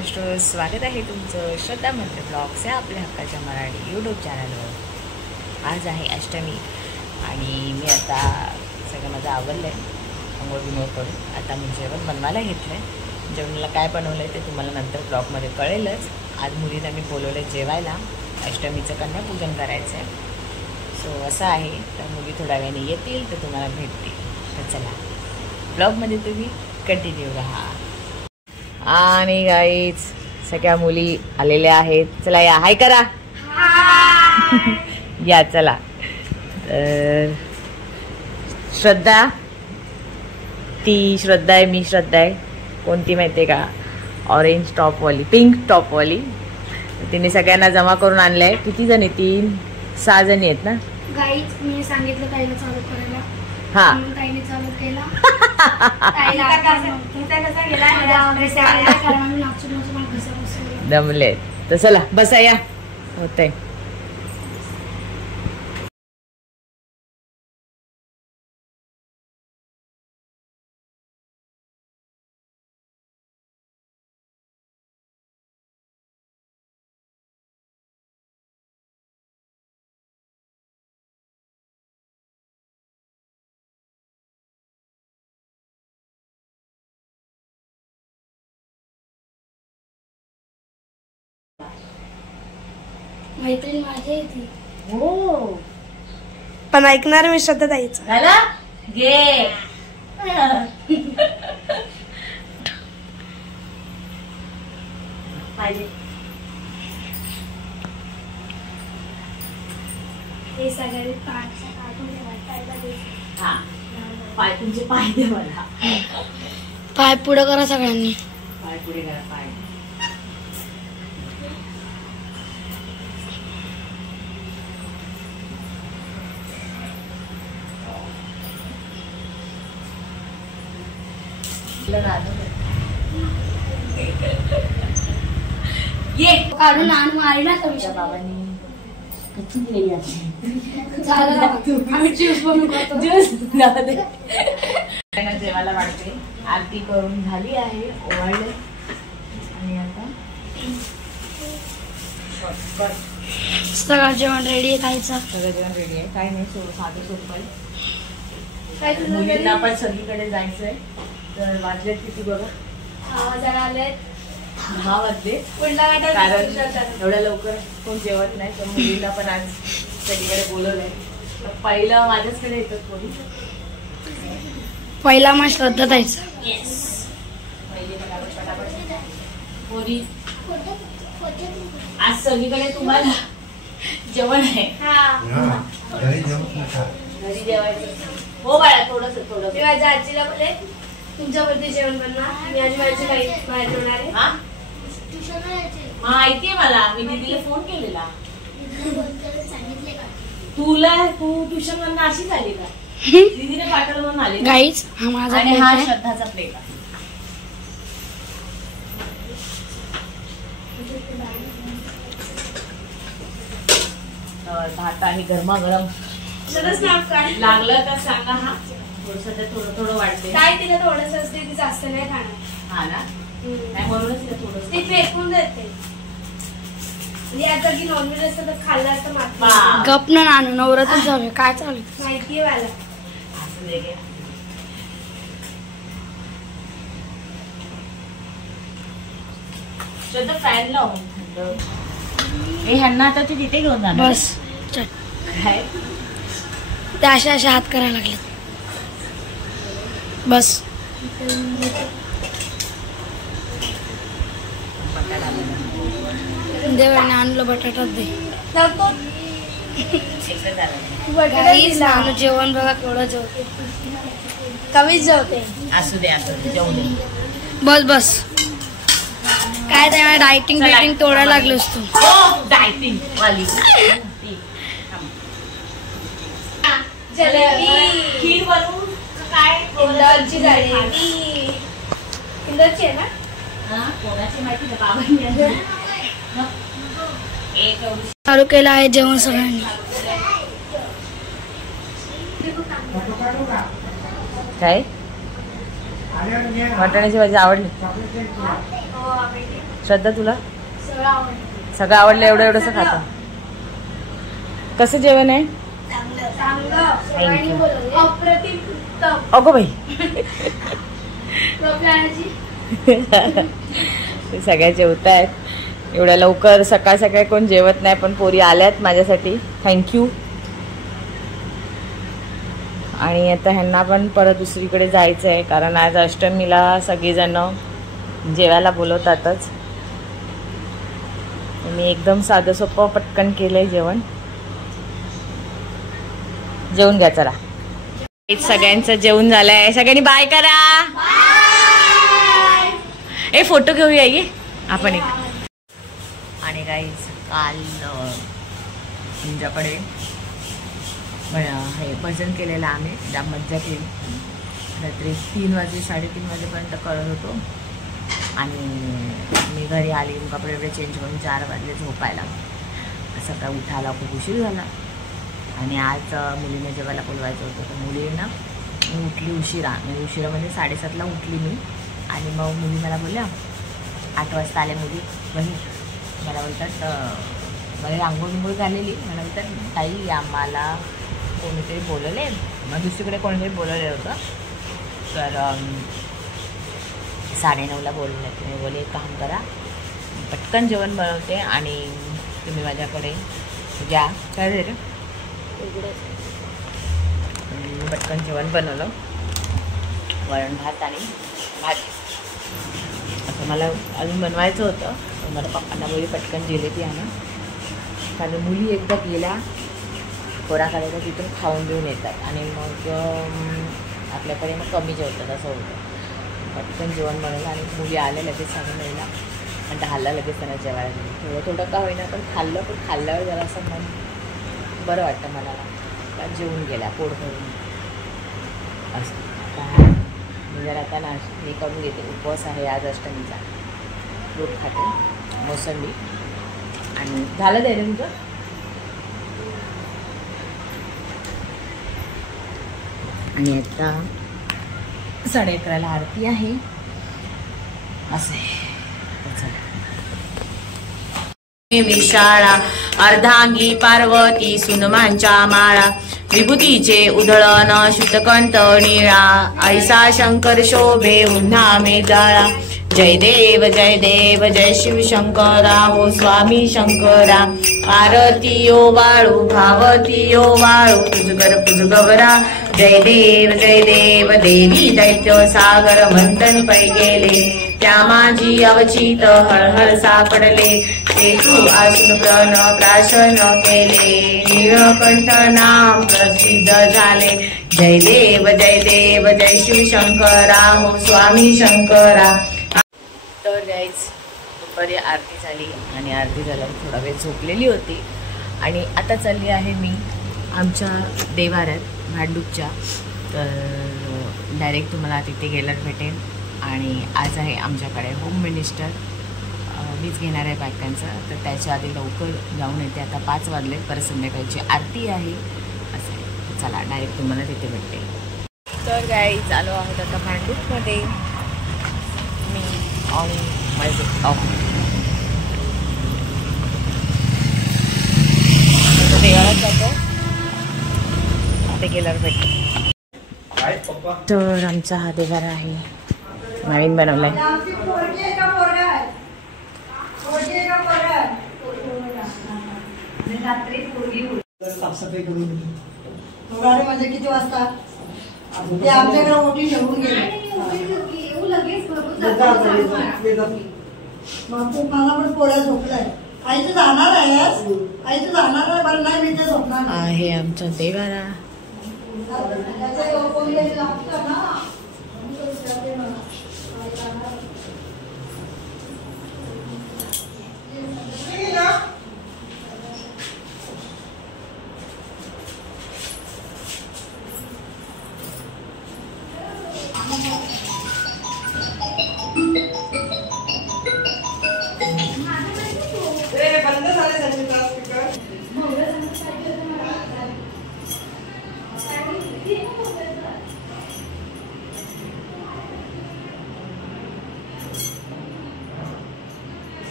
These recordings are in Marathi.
महाराष्ट्र, स्वागत आहे तुमचं श्रद्धा मंत्र ब्लॉग्स या आपल्या हक्काच्या मराठी यूट्यूब चॅनलवर। आज आहे अष्टमी आणि मी आता सगळं माझं आवरलं आहे, अंघोळ बिंघोळ करून आता मी जेवण बनवायला घेतलं आहे। जेवणाला काय बनवलं आहे ते तुम्हाला नंतर ब्लॉगमध्ये कळेलच। आज मुलींना मी बोलवलं आहे जेवायला, अष्टमीचं कन्यापूजन करायचं आहे। सो असं आहे, तर मुली थोड्या वेळाने येतील तर तुम्हाला भेटतील। तर चला ब्लॉगमध्ये तुम्ही कंटिन्यू राहा। आणि गाईज सगळ्या मुली आलेल्या आहेत, चला या हाय करा या चला। तर श्रद्धा, ती श्रद्धा आहे, मी श्रद्धा आहे। कोणती माहिती आहे का? ऑरेंज टॉपवाली, पिंक टॉपवाली। तिने सगळ्यांना जमा करून आणलंय। किती जण आहेत? 6 जणी आहेत ना गाईज। मी सांगितलं ताईला चालू करायला, हा ताईने चालू केला। दमले तर चला बसा या, होतंय। मैत्रीण माझी आहे ती, हो पण ऐकणार मी श्रद्धा ताईचं। झाला घे पाहिजे हे सगळे काढून हा पाय, तुमचे पाय दे मला। पाय पुढे करा सगळ्यांनी, पाय पुढे करा, पाय ये काढून आण मारिला तुमच्या बाबांनी कच्ची दिलेली आहे। झालं आम्ही ज्यूस बनवून खातो। जेवायला वाटते, आरती करून झाली आहे, ओवाळले आणि आता सगळं जेवण रेडी आहे खायचं। सगळं जेवण रेडी आहे, काही नाही, साधं सोपं आहे। काय मुलींना पण सगळीकडे जायचंय, तर वाजलेत किती बघा? 10 वाजले। कारण एवढ्या लवकर कोण जेवत नाही, तर मुलींना पण आज सगळीकडे बोलवलंय। तर पहिलं माझ्याचकडे येतात कोणी, पहिला मग श्रद्धा ताईचा। पहिले कोणी आज सगळीकडे तुम्हाला जेवण आहे, घरी जेवायचं। हो बाळा, थोडस मी माझ्या आजीला बोले तुमच्यावरती जेवण बनवा, मी आजी माझी काही बाहेर ठेवणार आहे। माहितीये मला, मी दीदीला फोन केलेला। तुला तू ट्युशन मधून अशी झाली का? दीदीने पाठवलं म्हणून आले गाईज। हा माझा आणि हा श्रद्धाचा प्लेट आहे। भात आहे गरमागरम, लागलं तर सांगा। हा थोडं थोडं वाटते काय, तिला थोडंसं असते, ती जास्त नाही खाणार। हा ना, नाही म्हणूनच तिला थोडं ती फेकून देते। आता की नॉनव्हेज असतं तर खाल्लं असतं। गप ना नानू, नवरात्र झालं काय चालू माहितीये मला। असं दे गे श्रद्धा, फॅन लावून थंड। हे ह्यांना आता तू तिथे घेऊन जाणार? बस काय ते अशा अशा हात करायला लागले, बस। देवाने आणलं बटाटा दे, जेवण बघा केवढं जेवते, कमीच जेवते। असू दे, असू दे, जेवू दे, बस बस। काय त्या डायटिंग बिटिंग तोडायला लागलोस तू? डायटिंग वाली खीर बनवून काय इंदोरची झाली, इंदोरची आहे ना? कोणाची माहिती ना, बाबांनी चालू केलं आहे जेवण सगळ्यांनी। काय वाटाण्याची भाजी आवडली? हो, आवडली. श्रद्धा तुला? सगळं आवडलं. सगळं आवडलं? एवढंसं खातं. कसं जेवण आहे? चांगलं. सगळ्यांनी बोलवलं. अप्रतिम उत्तम. अगो बाई. सगळ्या जेवत आहेत एवढ्या लवकर. सकाळ सकाळी कोण जेवत नाही, पण पोरी आल्यात माझ्यासाठी. थँक्यू. आणि आता ह्यांना पण परत दुसरीकडे जायचं आहे, कारण आज अष्टमीला सगळेजण जेवायला बोलवतातच. मी एकदम साधं सोपं पटकन केलंय जेवण. जेवून घ्या चला. सगळ्यांचं जेवण झालंय. सगळ्यांनी बाय करा. ए फोटो घेऊया ये आपण एक. आणि गाईज काल तुमच्याकडे हे भजन केलेलं आम्ही. ज्या मज्जा केली. रात्री 3 वाजे 3:30 वाजेपर्यंत करत होतो. आणि मी घरी आली, कपडे वगैरे चेंज करून 4 वाजले झोपायला. सकाळी उठायला खूप उशीर झाला. आणि आज मुलीने जेवायला बोलवायचं होतं, तर मुलीनं मी उठली उशिरा. म्हणजे उशिरा म्हणजे 7:30ला उठली मी. आणि मग मुली मला बोलल्या, 8 वाजता आल्या मुली बहीण. मला बोलतात मला आंघोळ झालेली. मला बोलतात ताई आम्हाला कोणीतरी बोलवले. मग दुसरीकडे कोणीतरी बोलवलेलं होतं. तर 9:30ला बोलवलं. तुम्ही बोलले एक काम करा, पटकन जेवण बनवते आणि तुम्ही माझ्याकडे द्या. काय झालं? पटकन जेवण बनवलं. वरण भात आणि भाजी. असं मला अजून बनवायचं होतं. मला पप्पांना बोलली पटकन जिलेबी आणा. कारण मुली एकदा गेल्या कोरा करायला तिथून खाऊन घेऊन येतात आणि मग आपल्याकडे मग कमी जेवतात असं होतं. पटकन जेवण बनवलं आणि मुली आल्या लगेच सांगून मिळाला आणि 10ला लगेच त्यांना जेवायला दिलं. थोडं का होईना पण खाल्लं. पण खाल्ल्यावर जरा असं मन बरं वाटतं मला. जेवून गेल्या पोट भरून असं. मी जर आता हे करून घेते. उपवास आहे आज अष्टमीचा. दूध खाते, मोसंबी आणि झालं द्यायला तुझं. आणि आता 11:30ला आरती आहे. असे विशाळा अर्धांगी पार्वती सुनमांच्या माळा. विभूतीचे उधळण शुद्धकंठ निळा. ऐसा शंकर शोभे उन्हा मेदाळा. जय देव जय शिव शंकरा हो स्वामी शंकरा. आरती ओ वाळू भावती ओ वाळू तुझगर पुजगवरा. जय देव देवी दैत्य सागर मंथन पै गेले. त्या माझी अवचित हळहळ सापडले. ते तू आशुन प्रण प्राशन केले. नीळकंठ नाम प्रसिद्ध झाले. जय देव जय शिव शंकरा हो स्वामी शंकरा. तर गाईज दुपारी आरती झाली आणि आरती झाल्यावर थोडा वेळ झोपलेली होती. आणि आता चालली आहे मी आमच्या देवाऱ्यात भांडूपच्या. तर डायरेक्ट तुम्हाला तिथे गेल्यावर भेटेन. आणि आज आहे आमच्याकडे होम मिनिस्टर. मीच घेणार आहे बायकांचं. तर त्याच्या आधी लवकर जाऊन येते. आता 5 वाजले. परत संध्याकाळची आरती आहे असं आहे. चला डायरेक्ट तुम्हाला तिथे भेटते. तर गाईज आलो आहोत आता भांडूपमध्ये. मी आणि माझे देवाला जातो. ते गेल्यावर भेटतो. तर आमचा हा देवारा आहे. नवीन बनवलाय. साफसफाई करून म्हणजे किती वाजता ते आमच्याकडे ओटी ठेवून गेले. मला पण पोळ्या झोपलाय. आई तू जाणार आहेस? आई तू जाणार आहे? बरं नाही मी ते झोपणार आहे आमचा देवारा.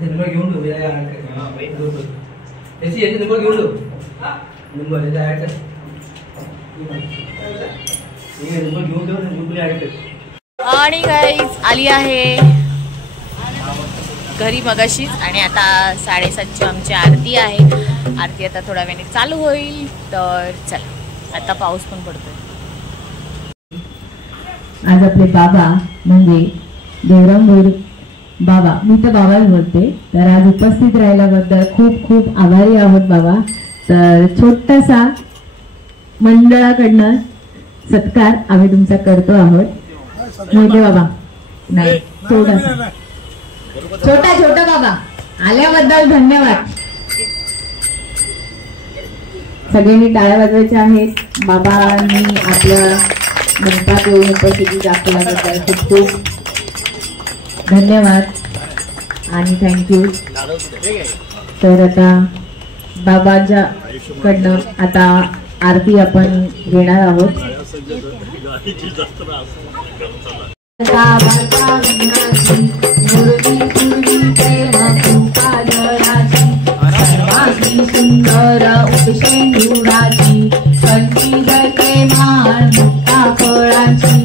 नंबर घेऊन ठेव या याची याची नंबर घेऊन ठेव नंबर याचा ऍड कर नंबर घेऊन ठेव नंबर ऍड कर. आणि गाईज आली आहे घरी मगाशीच आणि आता 7:30ची आमची आरती आहे. आरती आता थोड्या वेळाने चालू होईल. तर चला आता पाऊस पण पडतोय. आज आपले बाबा म्हणजे देवराम बाबा, मी तर बाबाच बोलते, तर आज उपस्थित राहिल्याबद्दल खूप खूप आभारी आहोत बाबा. तर छोटासा मंडळाकडनं सत्कार आम्ही तुमचा करतो आहोत. मोठे बाबा नाही, थोडासा छोटा छोटा बाबा आल्याबद्दल धन्यवाद. सगळ्यांनी टाळ्या वाजवायच्या आहेत. बाबांनी आपल्या मंडपात येऊन उपस्थिती दाखवल्याबद्दल खूप खूप धन्यवाद आणि थँक्यू. तर आता बाबांच्या कडनं आता आरती आपण घेणार आहोत. सुंदर उपशेंदुराची कंठी जळके माळ मुक्ता फळांची.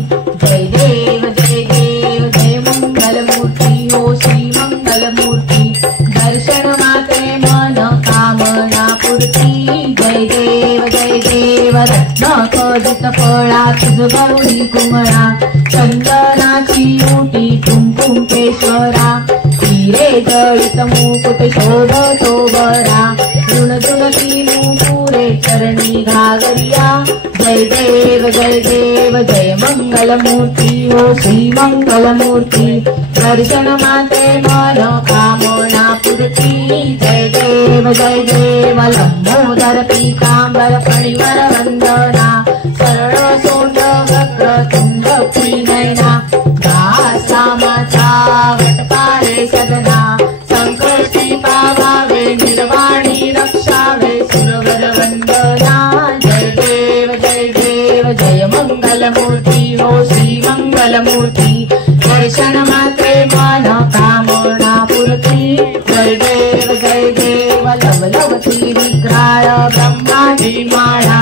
जय देव जय देव जय मंगल मूर्ती हो श्री मंगल मूर्ती. दर्शन मात्रे मन कामना पूर्ती. जय देव रत्न खोदित फळा तुझ गौरी कुमळा. चंदनाची ओटी कुंकुमेश्वरा. हिरे जळित मुकुट शोभतो बरा. ऋणजुणती मुपुरे चरणी घागरिया. जय देव जय मंगल मूर्ती हो श्री मंगल मूर्ती. दर्शन मात्रे मन कामना पूर्ती. जय देव लंबोदर पीतांबर फणिवर वंदना. सरळ सोंड वक्र तुंड नयना. दासामाचा वटपाळे सदना. संकष्टी पावावे निर्वाणी रक्षावे सुरवर वंदना. जय देव जय मंगल मूर्ती हो श्री मंगल मूर्ती. दर्शन मात्रे मन कामना पूर्ती. जय देव लवलवती विग्राळ ब्रह्माची माळा.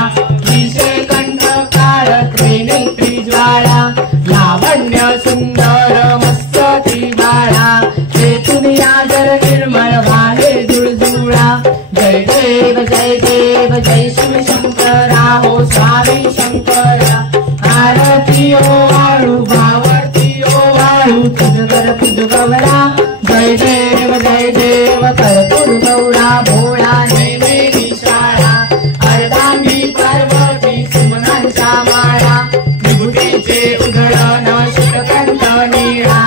विषय कंठ काळ त्रिनेत्री ज्वाळा. लावण्य सुंदर मस्तकी बाळा. तेथून यादर निर्मळ वाहे जुळजुळा. जय देव जय शिव शंकरा हो स्वामी शंकरा. आरती ओ वाळू भावरती ओ वाळू तुझगर पुजगवरा. जय देव करतुर गौरा भोळा नेमेरी शाळा. अर्धांगी पार्वती सुमनांच्या माळा. विभूतीचे उधळण शिखकंठ निळा.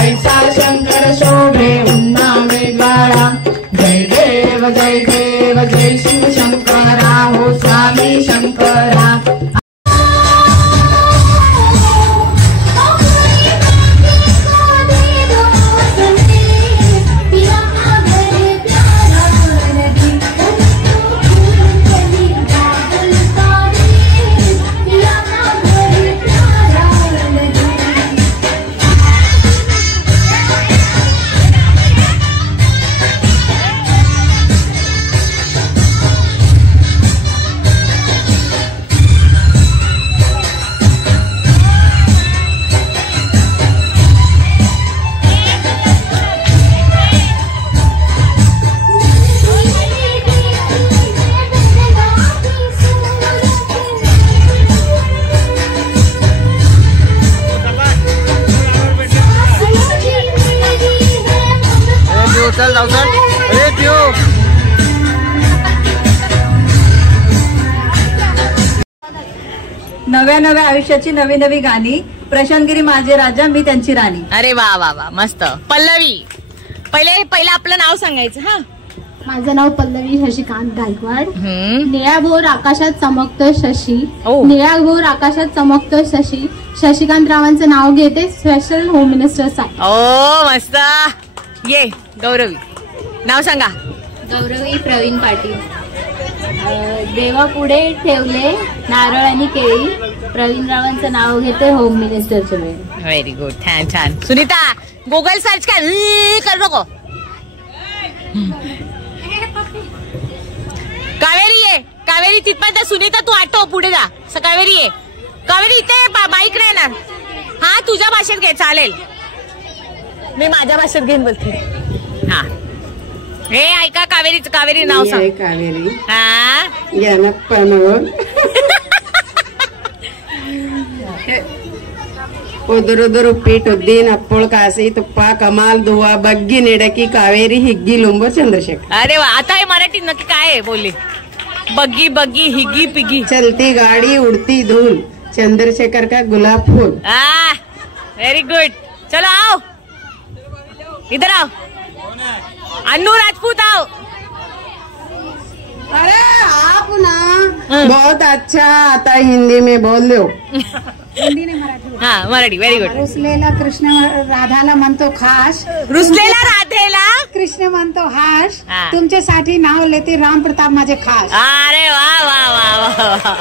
ऐसा शंकर शोभे उन्नामे ज्वाळा. जय देव जय शिव शंकरा हो स्वामी शंकरा. नव्या नव्या आयुष्याची नवी नवी गाणी. प्रशांतगिरी माझे राजा मी त्यांची राणी. अरे वा वा वा मस्त. पल्लवी पहिलं आपलं नाव सांगायचं. हा माझं नाव पल्लवी शशिकांत गायकवाड. निळ्याभोर आकाशात चमकतो शशी. निळ्याभोर आकाशात चमकतो शशी. शशिकांत रावांचं नाव घेते स्पेशल होम मिनिस्टर साठी. ओ मस्त. ये गौरवी नाव सांगा. गौरवी प्रवीण पाटील. देवापुढे ठेवले नारळ आणि केळी. प्रवीण रावांचं नाव घेते होम मिनिस्टरच्या वेळी. Very good. छान छान. सुनीता गुगल सर्च कर नको. कावेरी ये, कावेरी तिथपर्यंत. सुनीता तू आठव, पुढे जा. कावेरी ये, कावेरी इथे बाईक नाही येणार. हा तुझ्या भाषेत घे चालेल, मी माझ्या भाषेत घेऊन बोलते. हा हे ऐका, कावेरीचं कावेरी नाव सांग. कावेरी हा ಒದುರುದುರು ಉಪ್ಪಿಟ್ಟು ಉದ್ದಿನ ಹಪ್ಪಳ ಕಾಸಿ ತುಪ್ಪ कमाल दुवा बग्गी नेडकी कावेरी हिग्गी लुंबो चंद्रशेखर. अरे वा, आता हे मराठी नक्की काय आहे बोलली. बग्गी बग्गी हिग्गी पिग्गी, चलती गाड़ी उड़ती धूल, चंद्रशेखर का गुलाब फूल. Very good. चलो आओ, इधर आओ. अन्नू राजपूत आओ. अरे आप ना बहुत अच्छा आता हिंदी में बोल लो. हा मराठी. Very good. रुसलेला कृष्ण राधाला म्हणतो खास, रुसलेला राधेला कृष्ण म्हणतो हाश, हा. तुमच्यासाठी नाव लेते राम प्रताप माझे खास. अरे वा वा वा वा.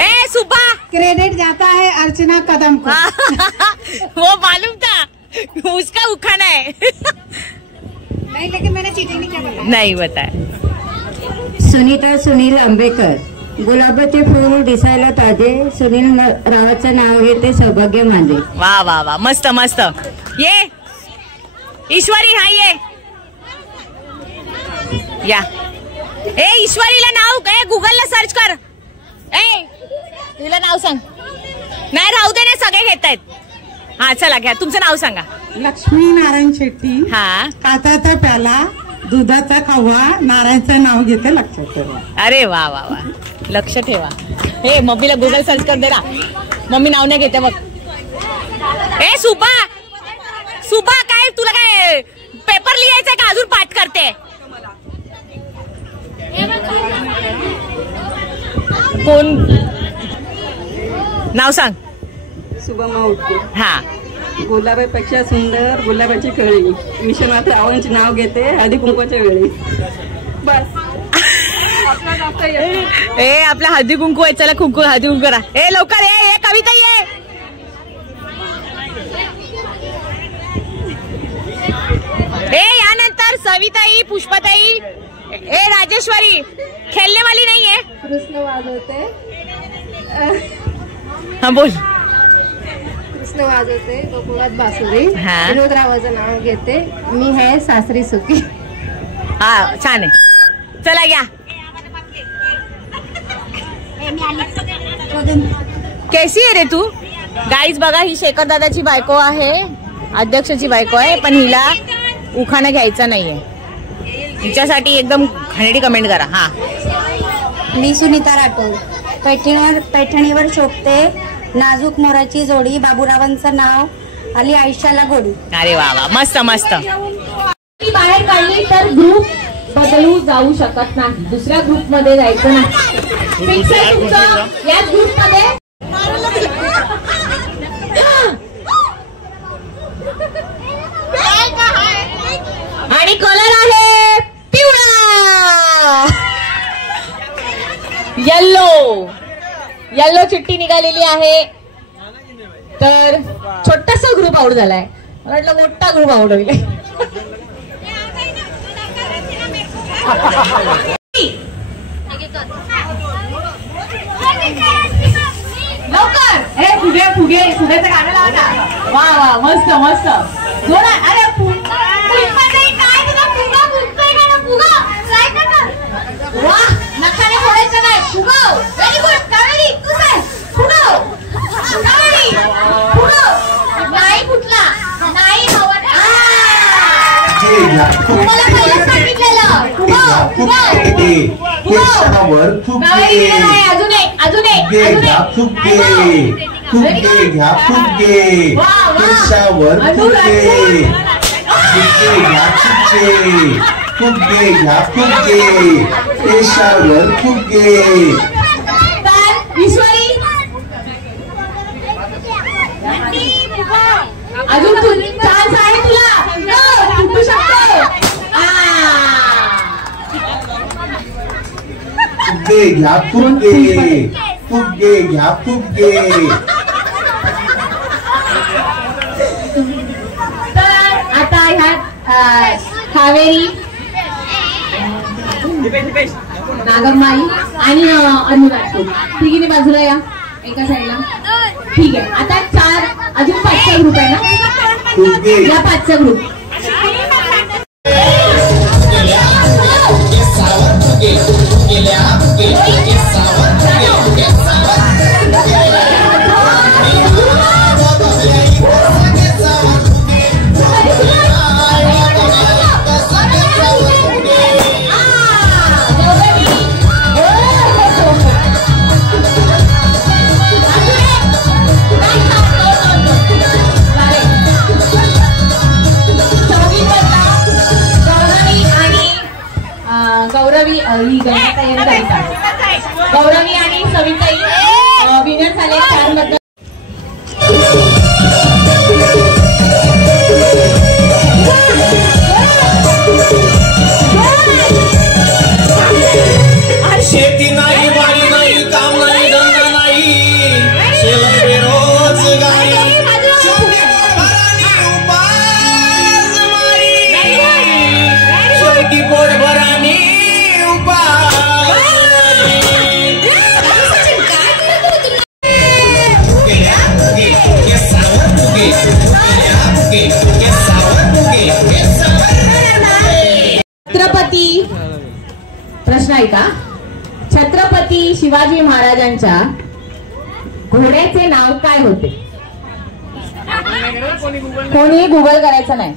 ए सुबा, क्रेडिट जाता है अर्चना कदम को. वो मालूम था, उसका उखाना है. नहीं, लेकिन मैंने चीटिंग नहीं किया. नहीं बताया. सुनीता सुनील आंबेकर. गुलाबाचे फूल दिसायला ताजे, सुनील रावाचं नाव घेते सौभाग्य माझे. वा वा वा, मस्त मस्त. ये ईश्वरी, हा ये या. ए ईश्वरीला नाव काय, गुगलला सर्च कर. ए तिला नाव सांग. नाही राहू दे ना, सगळे घेत आहेत. हा चला घ्या, तुमचं नाव सांगा. लक्ष्मी नारायण शेट्टी. हा काचाचा प्याला, दुधाचा खवा, नारायणचं नाव घेते, लक्षात ठेवा. अरे वा वा वा, लक्ष ठेवा. हे मम्मीला गुगल सर्च कर दे ना, मम्मी नाव नाही घेते बघ. ए सुबा, सुबा काय तुला काय पेपर लिहायचंय का अजून पाठ करते. कोण नाव सांग. सुभमा उटके. हा गुलाबापेक्षा सुंदर गुलाबाची कळी, विश्वनाथ रावांचे नाव घेते हळदी कुंकवाच्या वेळी. बस. ए आपला हळदी कुंकू आहे, चला कुंकू हळदी कुंकू करा. ए लवकर ये, कविता ये. ए यानंतर सविताई, पुष्पाताई, ए राजेश्वरी. खेळने वाली नाही आहे. कृष्ण वाजवते, हा बोल. कृष्ण वाजवते गोकुळात बासुरी, हा. विनोदरावाचं नाव घेते, मी है सासरी सुखी. हा छान आहे. चला या. कैसी आहे रे तू. गाईज बघा, ही शेखर दादाची बायको आहे, अध्यक्षाची बायको आहे, पण हिला उखाणा घ्यायचा नाहीये. हिच्यासाठी एकदम घाणेरडी कमेंट करा. हा मी सुनीता राठोड. पैठणीवर शोभते नाजूक मोराची जोडी, बाबूरावांचं नाव आली आयुष्याला गोडी. अरे वा वा, मस्त मस्त. बाहेर काढली तर ग्रुप बदलू जाऊ शकत नाही, दुसऱ्या ग्रुप मध्ये जायचं नाही. फिक्स आहे तुमचं याच ग्रुप मध्ये. आणि कलर आहे पिवळा, येल्लो. येल्लो चिठ्ठी निघालेली आहे. तर छोटासा ग्रुप आउट झालाय, मला वाटलं मोठा ग्रुप आउट होईल. लवकर. हे फुगे फुगे, फुग्याचं गाणं लावा ना. वा वा, मस्त मस्त. जोरात. अरे वा, नखाने फोडायचं नाही. फुगव. Very good Kaveri. तुझे फुगव कावेरी, फुगव. नाही फुटला, नाही हवा. तुम्हाला पहिलं सांगितलेलं. फुगव फुगव फुगव. कावेरी नाही. अजून एक, अजून एक, अजून एक. फुगे घ्या फुगे, केशावर फुगे, फुगे घ्या फुगे, फुगे घ्या फुगे, केशावर फुगे. ईश्वरी अजून तू चान्स आहे तुला, फुटू शकतो. फुगे घ्या फुगे, फुगे घ्या फुगे. तर आता ह्यात कावेरी नागम्माई आणि अनुराग तिघीने बाजूला या एका साईडला. ठीक आहे, आता 4 अजून 5चा ग्रुप आहे ना, या 5चा ग्रुप. गौरवी आणि सविताई विनर झाले 4 मध्ये. शेती नाही, बाणी नाही, काम नाही, धंदा नाही, बेरोजगारी, शेवटी पोट भरानी छत्रपती. प्रश्न आहे का? छत्रपती शिवाजी महाराजांच्या घोड्याचे नाव काय होते? कोणी गुगल करायचं नाही,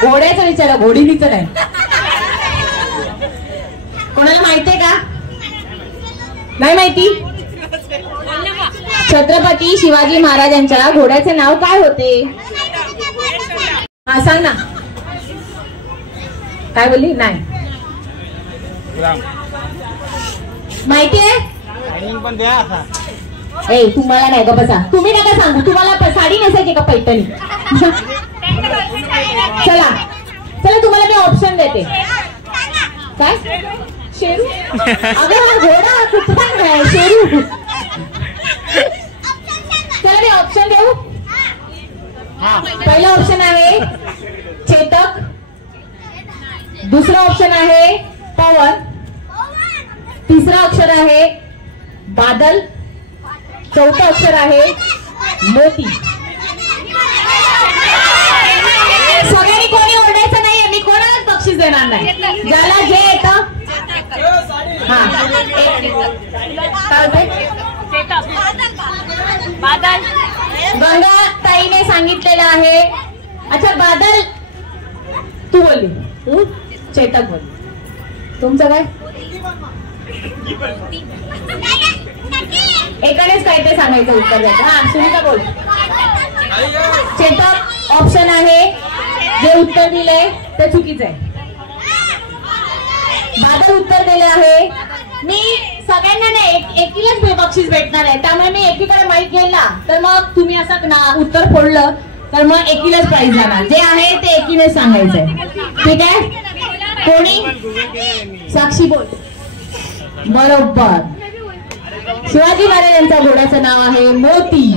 घोड्याचं विचारा, घोडीनीचं नाही. कोणाला माहितीये का? नाही माहिती? छत्रपती शिवाजी महाराजांच्या घोड्याचे नाव काय होते? हा सांग ना. काय बोलली? नाही माहितीये? ए तुम्हाला नाही का? बसा तुम्ही नका सांगू. तुम्हाला साडी नेसायची का पैठणी? चला चला तुम्हाला मी ऑप्शन देते. काय? शेरू? अगं घोडा कुठं आहे शेरू? चला मी ऑप्शन देऊ. पहिला ऑप्शन आहे चेतक, दुसरा ऑप्शन आहे पवन, तिसरा अक्षर आहे बादल, चौथा अक्षर आहे मोती. सगळ्यांनी कोणी ओरडायचं नाहीये, मी कोणालाच बक्षीस देणार नाही. ज्याला जे येतं. हा बादल. गंगा ताईने सांगितलेलं आहे. अच्छा बादल तू बोलली, तू चेतक बोल. तुमचं काय? एकानेच काय ते सांगायचं उत्तर द्यायचं. हा सुनीता बोल. चेतक ऑप्शन आहे. जे उत्तर दिले ते चुकीचं आहे. बादल उत्तर दिले आहे. मी सगळ्यांना नाही एकीलाच बक्षीस भेटणार आहे, त्यामुळे मी एकीकडे माईक गेला तर मग तुम्ही असं ना उत्तर फोडलं तर मग एकीलाच प्राइज जाणार. जे आहे ते एकीने सांगायचंय. ठीक आहे? कोणी? साक्षी बोल. बरोबर. शिवाजी महाराजांच्या घोड्याचं नाव आहे मोती.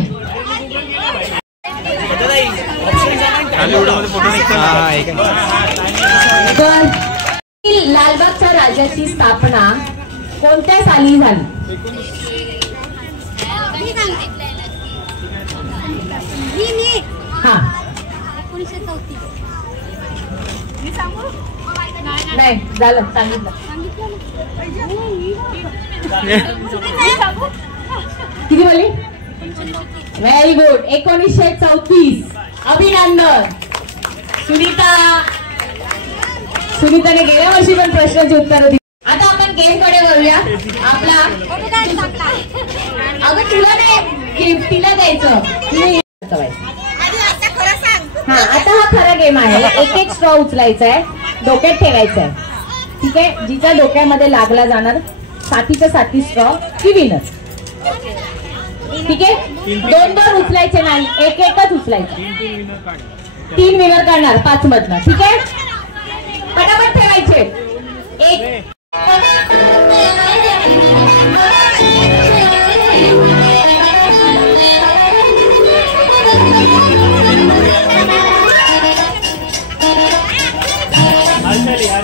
लालबागच्या राजाची स्थापना कोणत्या साली झाली? हा नाही झालं सांगितलं. किती बोलली? Very good. 1934. अभिनंदन. सुनीताने गेल्या वर्षी पण प्रश्नाची उत्तर दिली. आता आपण गेम कडे वळूया. आपला अगं तुला नाही गिफ्ट तिला द्यायचं. हा आता हा खरा गेम आहे. एक एक स्ट्रॉ उचलायचा आहे, डोक्यात ठेवायचा आहे. ठीक आहे? जिच्या डोक्यामध्ये लागला जाणार साथीचा साथी स्ट्रॉ ती विनर. ठीक आहे? 2-2 उचलायचे नाही, एक एकच उचलायचं. 3 विनर काढणार 5 मधनं. ठीक आहे? पटापट ठेवायचे. एक यार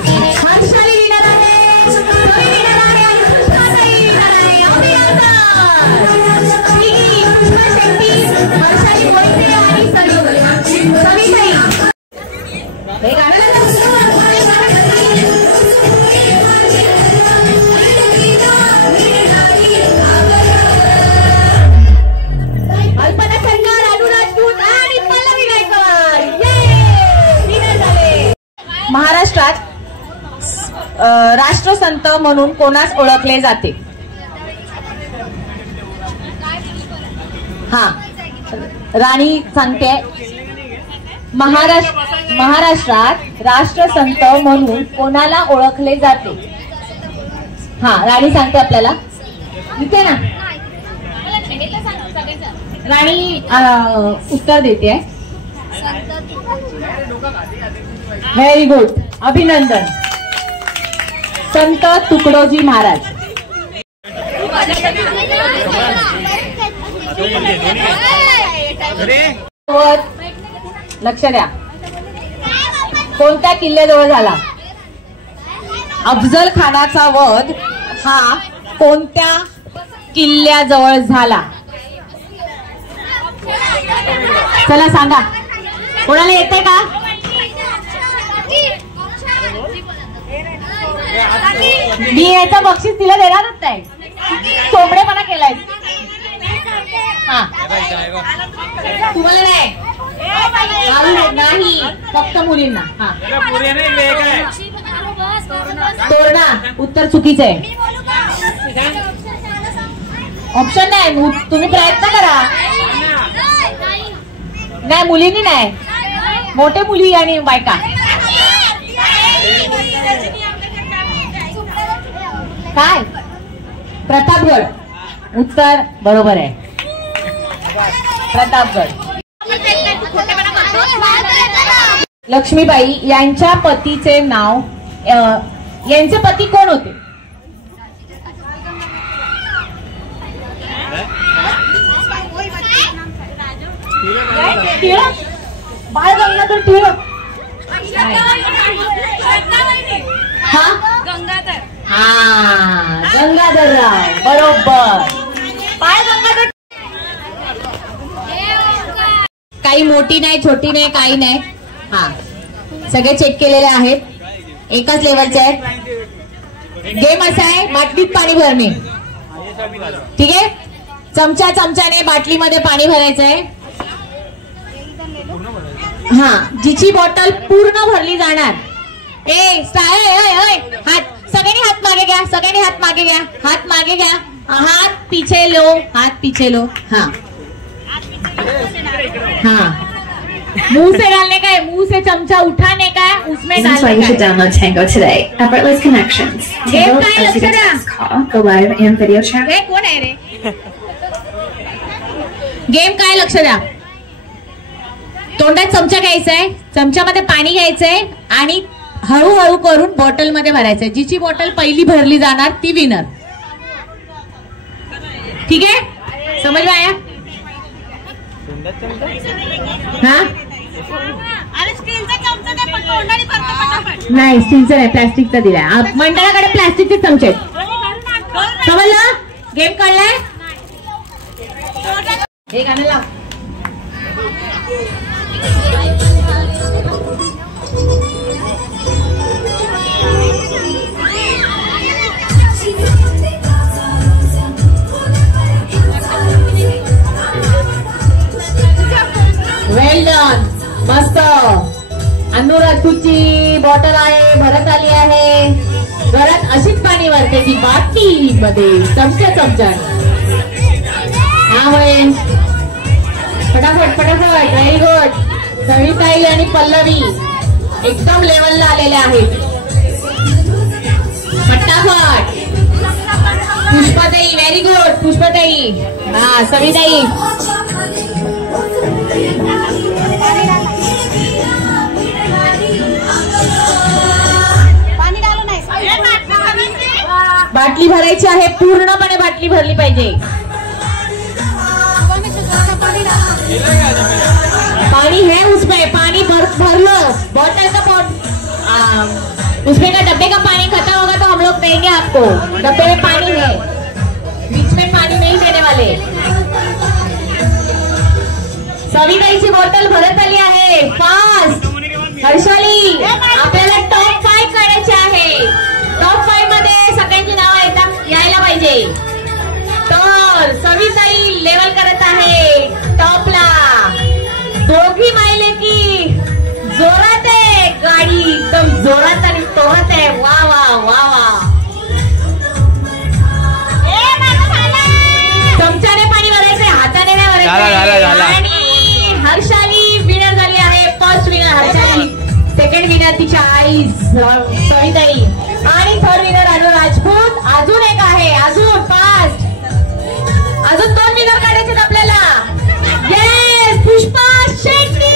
राष्ट्रसंत म्हणून कोणास ओळखले जाते? हा, राणी सांगते. महाराष्ट्रात राष्ट्रसंत म्हणून कोणाला ओळखले जाते? हा, राणी सांगते आपल्याला. इथे ना राणी उत्तर देते. व्हेरी गुड, अभिनंदन. संत तुकडोजी महाराज. लक्ष द्या. कोणत्या किल्ल्याजवळ झाला? अफजल खानाचा वध हा कोणत्या किल्ल्याजवळ झाला? चला सांगा, कोणाला येते का? मी याचं बक्षीस तिला देणारच नाही. चोमडेपणा केलाय. हा, तुम्हाला नाही, नाही, फक्त मुलींना. हा, तोरणा. उत्तर चुकीचं आहे. ऑप्शन नाही, तुम्ही प्रयत्न करा. नाही, मुलींनी नाही, मोठे मुली आणि बायका. काय? प्रतापगड. उत्तर बरोबर आहे, प्रतापगड. लक्ष्मीबाई यांच्या पतीचे नाव, यांचे पती कोण होते? बाळ गंगाधर टिळक. हा, गंगाधर. हा, गंगाधरराव, बरोबर. बाळ गंगाधर. काही मोठी नाही, छोटी नाही, काही नाही. हा, सगळे चेक केलेले आहेत, एकाच लेवलचे आहेत. गेम असा आहे, बाटलीत पाणी भरणे. ठीक आहे, चमच्याने बाटलीमध्ये पाणी भरायचं आहे. हा, जिची बॉटल पूर्ण भरली जाणार. हात, सगळ्यांनी हात मागे घ्या, सगळ्यांनी हात मागे घ्या, हात मागे घ्या. हाथ पीछे लो, हाथ पीछे लो. हाँ हाँ, मुंह से डालने का है, मुंह से चमचा उठाने का है, उसमें डालने का है. You should download Tango today. Effortless connections. Tango lets you get text, call, go live, and video chat. हे कोण आहे रे? गेम काय, लक्ष द्या. तोंडात चमचा घ्यायचा आहे, चमच्यामध्ये पाणी घ्यायचंय आणि हळूहळू करून बॉटल मध्ये भरायचंय. जिची बॉटल पहिली भरली जाणार ती विनर. ठीक आहे, समज में आया? हाँ, नाही स्टीलचा नाही, प्लास्टिकचा दिलाय. मंडळाकडे प्लास्टिकचे चमचे. समजलं? गेम कळलाय? हे गाणं लाव. वेल डन, मस्त. अनुराधूची बॉटल आहे, भरत आली आहे. घरात अशीच पाणी भरते की बाटली मध्ये चमच्या. हा होय, फटाफट फटाफट. Very good. सविताई आणि पल्लवी एकदम लेवलला आलेल्या आहेत. फटाफट. पुष्पाताई, व्हेरी गुड. पुष्पाताई, हा, सविताई. बाटली भरायची आहे, पूर्णपणे बाटली भरली पाहिजे. पानी है उसमें, पानी भर लो. बॉटल का उसमें का डब्बे का पानी खत्म होगा तो हम लोग देंगे आपको. डब्बे में पानी है, बीच में पानी नहीं देने वाले. सविताईची बॉटल भरत आली आहे. फास्ट. हर्षाली, आपल्याला टॉप 5 काढायचे आहे. टॉप 5 मध्ये सगळ्यांची नावं यायला पाहिजे. तर सविताई लेवल करत आहे टॉपला. दोघी मायले की जोरात आहे गाडी, एकदम जोरात आणि पोहत आहे. वा वा वा वा. चमच्याने पाणी भरायचंय, हाताने नाही भरायचं. आणि हर्षाली विनर झाली आहे. First winner Harshali, second winner तिच्या आई सविताई आणि थर्ड विनर अनु राजपूत. अजून एक आहे, अजून फास्ट, अजून 2 विनर काढायचे आपल्याला. येस, पुष्पा शेट्टी.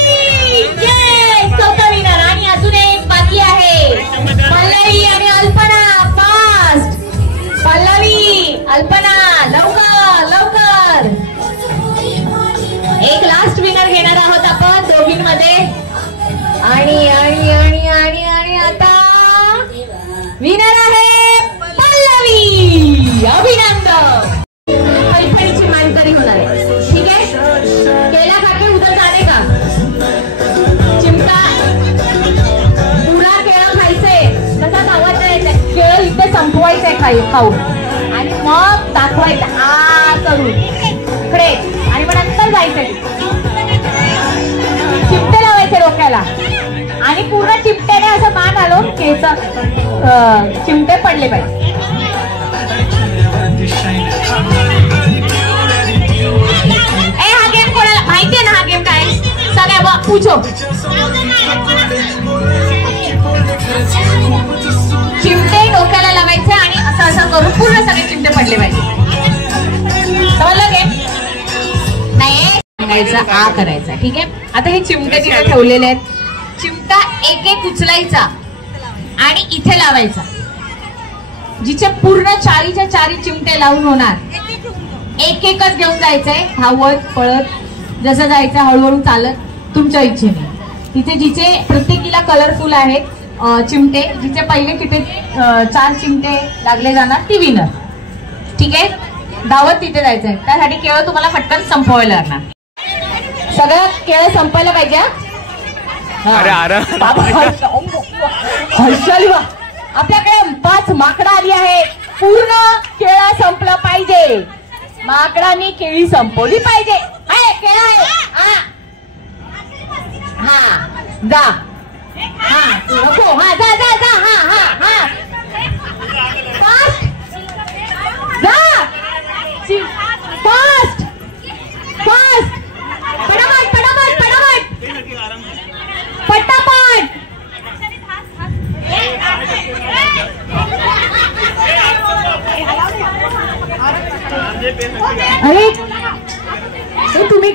येस, चौथा विनर. आणि अजून एक बाकी आहे, पल्लवी आणि अल्पना. फास्ट, पल्लवी, अल्पना, लवकर लवकर. एक लास्ट विनर घेणार आहोत आपण दोघींमध्ये. आणि आणि आणि आणि आणि आता विनर आहे पल्लवी. अभिनंदन. पैठणीची मानकरी होणार आहे. ठीक आहे, केला काके उद्या जाणे का चिमटा पुरा केळं खायचंय. तसाच आवाज द्यायचा, केळं इथे संपवायचंय खाऊन आणि मग दाखवायचं आ करून इकडे आणि मग नंतर जायचं. चिमटे लावायचे डोक्याला आणि पूर्ण चिमट्याने असं मान आलो केस चिमटे पडले पाहिजे. हा गेम कोणाला माहितीये ना? हा गेम काय सगळ्या पूछो. चिमटे डोक्याला लावायचे आणि असं असं करून पूर्ण सगळे चिमटे पडले पाहिजे. समजलं गेम? नाही सांगायचं आ करायचा. ठीक आहे, आता हे चिमटे तिथे ठेवलेले आहेत. चिमटा एक एक उचलायचा आणि इथे लावायचा. जिचे पूर्ण 4च्या 4 चिमटे लावून होणार एक एकच घेऊन जायचंय. धावत पळत जसं जायचं, हळूहळू चालत तुमच्या इच्छेने. तिथे जिचे प्रत्येकीला कलरफुल आहेत चिमटे, जिचे पहिले किती 4 चिमटे लागले जाणार ती विनर. ठीक आहे, धावत तिथे जायचंय. त्यासाठी केवळ तुम्हाला फटकन संपवायला लागणार. सगळं केळं संपायला पाहिजे. हर्षाली वा, आपल्याकडे 5 माकडं आली आहे. पूर्ण केळं संपलं पाहिजे. माकडांनी केळी संपवली पाहिजे. केळं आहे, हा जा, हा नको, हा जा जा जा, हा हा हा फास्ट जा, फास्ट फास्ट, पटापट पटापट पटापट पटापट. अरे तुम्ही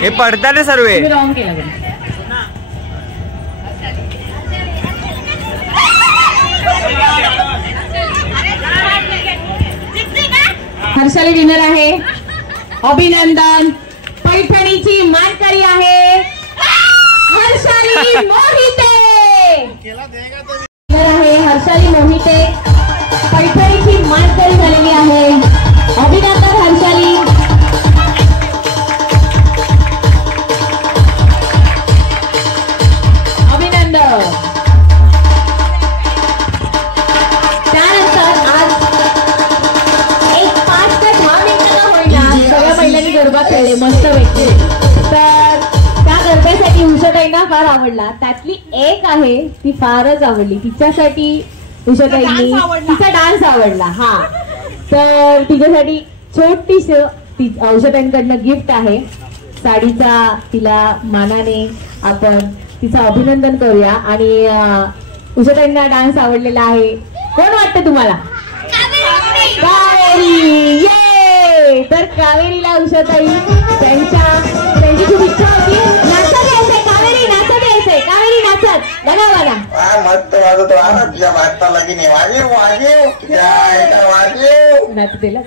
हे पडतात सर्व. रॉंग केलं. हर्षाली विनर आहे. अभिनंदन. पैठणीची मानकरी आहे हर्षाली मोहिते. आहे हर्षाली मोहिते, पैठणीची मानकरी झालेली आहे. अभिनंदन हर्षाली. अभिनंदन. त्यानंतर आज एक 5 ते 10 मिनिटांना होईना सगळ्या महिलांनी गरबा खेळले मस्त व्यक्ती. तर त्या गरब्यासाठी उषाताईंना फार आवडला. त्यातली एक आहे ती फारच आवडली. तिच्यासाठी उषाताईंनी तिचा डान्स आवडला. हा, तर तिच्यासाठी छोटीशी उषाताईंकडनं गिफ्ट आहे. साडीचा तिला मानाने आपण तिचं अभिनंदन करूया. आणि उषाताईंना डान्स आवडलेला आहे. कोण वाटतं तुम्हाला? कावेरी. ये, तर कावेरीला उषाताई त्यांची खूप इच्छा होती नाचत यायचंय. कावेरी नाचत यायचंय. कावेरी नाचत बघा बघा मस्त वाजत वाजत तुझ्या भाता लगीने वाजीव वाजीव वाजीव नाचतेला